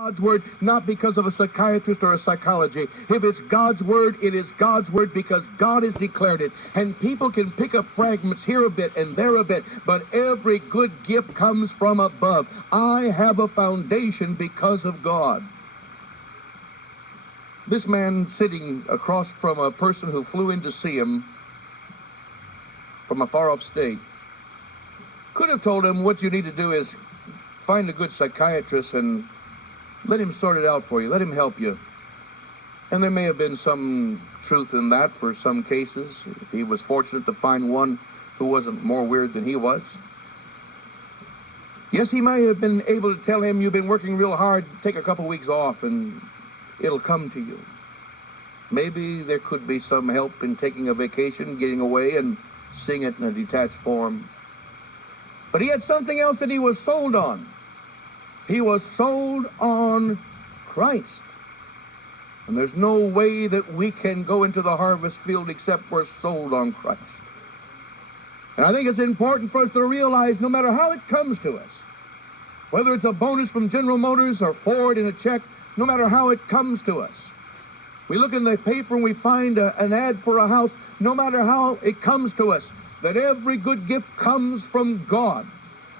God's word, not because of a psychiatrist or a psychology. If it's God's word, it is God's word because God has declared it. And people can pick up fragments here a bit and there a bit, but every good gift comes from above. I have a foundation because of God. This man sitting across from a person who flew in to see him from a far-off state could have told him, what you need to do is find a good psychiatrist and let him sort it out for you. Let him help you. And there may have been some truth in that for some cases. He was fortunate to find one who wasn't more weird than he was. Yes, he might have been able to tell him, you've been working real hard, take a couple weeks off and it'll come to you. Maybe there could be some help in taking a vacation, getting away and seeing it in a detached form. But he had something else that he was sold on. He was sold on Christ. And there's no way that we can go into the harvest field except we're sold on Christ. And I think it's important for us to realize no matter how it comes to us, whether it's a bonus from General Motors or Ford in a check, no matter how it comes to us. We look in the paper and we find an ad for a house, no matter how it comes to us, that every good gift comes from God.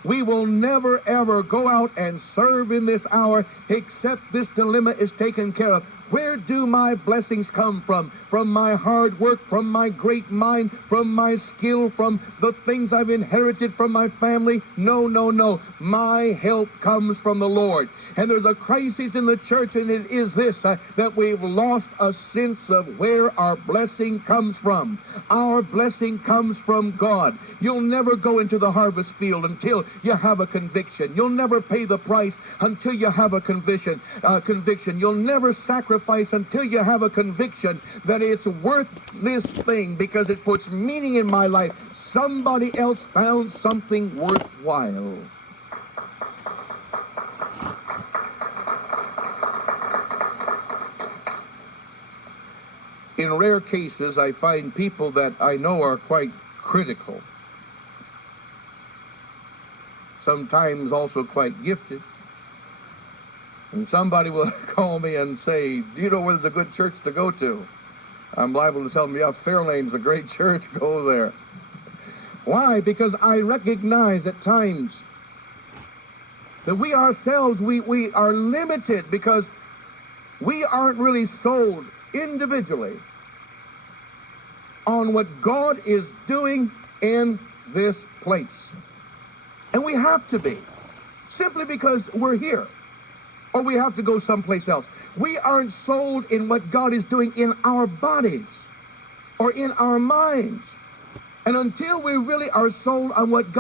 We will never, ever go out and serve in this hour except this dilemma is taken care of. Where do my blessings come from? From my hard work, from my great mind, from my skill, from the things I've inherited from my family? No, no, no. My help comes from the Lord. And there's a crisis in the church, and it is this, that we've lost a sense of where our blessing comes from. Our blessing comes from God. You'll never go into the harvest field until you have a conviction. You'll never pay the price until you have a conviction. You'll never sacrifice until you have a conviction that it's worth this thing because it puts meaning in my life. Somebody else found something worthwhile. In rare cases, I find people that I know are quite critical, sometimes also quite gifted. And somebody will call me and say, do you know where there's a good church to go to? I'm liable to tell them, yeah, Fairlane's a great church, go there. Why? Because I recognize at times that we ourselves, we are limited because we aren't really sold individually on what God is doing in this place. And we have to be, simply because we're here. Or we have to go someplace else. We aren't sold in what God is doing in our bodies or in our minds. And until we really are sold on what God